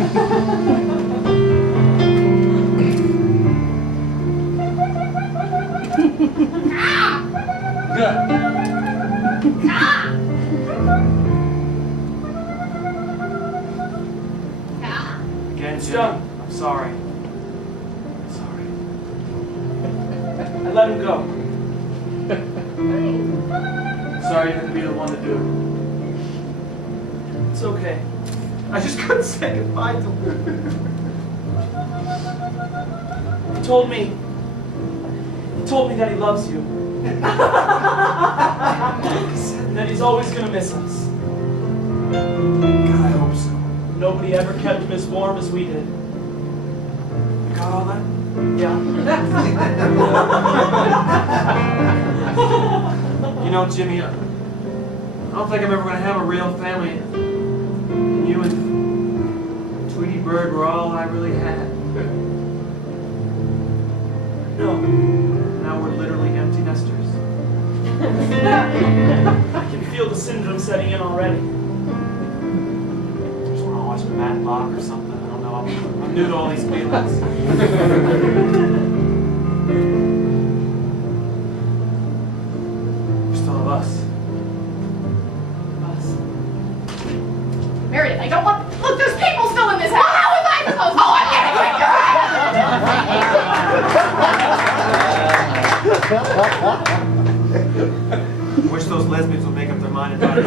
Good. Again, It's Jimmy, done. I'm sorry. Sorry. I let him go. Sorry you had to be the one to do it. It's okay. I just couldn't say goodbye to him. He told me that he loves you. And that he's always gonna miss us. God, I hope so. Nobody ever kept him as warm as we did. You got all that? Yeah. You know, Jimmy, I don't think I'm ever going to have a real family. And you and Tweety Bird were all I really had. No. Now we're literally empty nesters. I can feel the syndrome setting in already. Just want to watch Matlock or something. I don't know. I'm new to all these feelings. We still have us. Us. Meredith, I don't want. Look, there's people still in this house. Well, how was I supposed to? Oh, I'm getting I wish those lesbians would make up their mind about it.